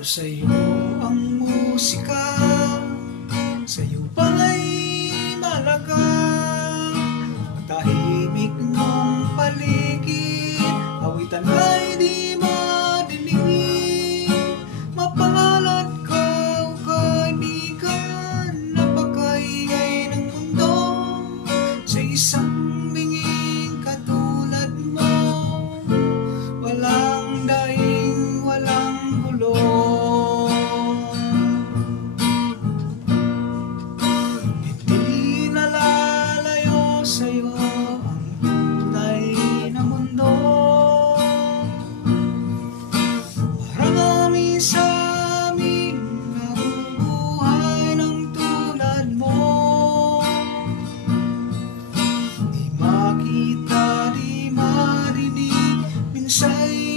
Salo sa'yo ang musika, sa'yo ba'y malaga? Tahimik mong paligid, awitan ay di madinig. Mapalad ka o kaibigan, napakaingay ng mundo. Sa isang binging katulad mo, walang daing, walang gulo. Hindi nalalayo sa'yo ang tunay na mundo. Marami sa amin nabubuhay ng tulad mo. Di makita, di marinig, minsa'y